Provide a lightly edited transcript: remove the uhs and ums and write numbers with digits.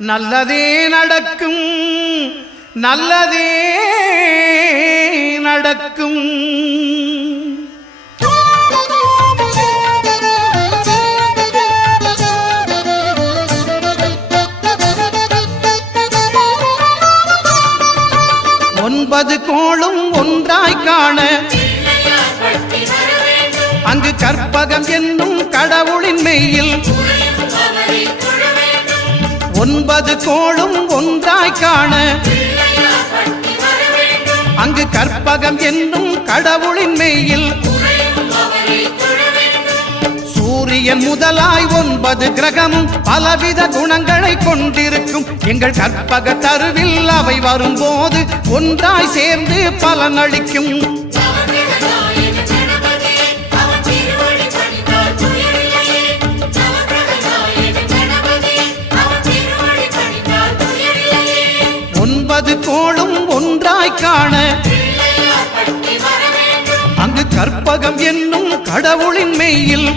நல்லதே நடக்கும் நல்லதே நடக்கும். ஒன்பது கோளும் ஒன்றாய் காண அங்கு கற்பகம் என்னும் கடவுளின் மெய்யில் ஒன்பது கோளும் ஒன்றாய் காண அங்கு கற்பகம் என்னும் கடவுளின் மெய்யில் சூரியன் முதலாய் 9 கிரகமும் பலவித குணங்களை கொண்டிருக்கும். எங்கள் கற்பக தருவில் அவை வரும்போது ஒன்றாய் சேர்ந்து பலனளிக்கும். ஒன்பது கோளும் ஒன்றாய் காண அங்கு கற்பகம் என்னும் கடவுளின் மெய்யில்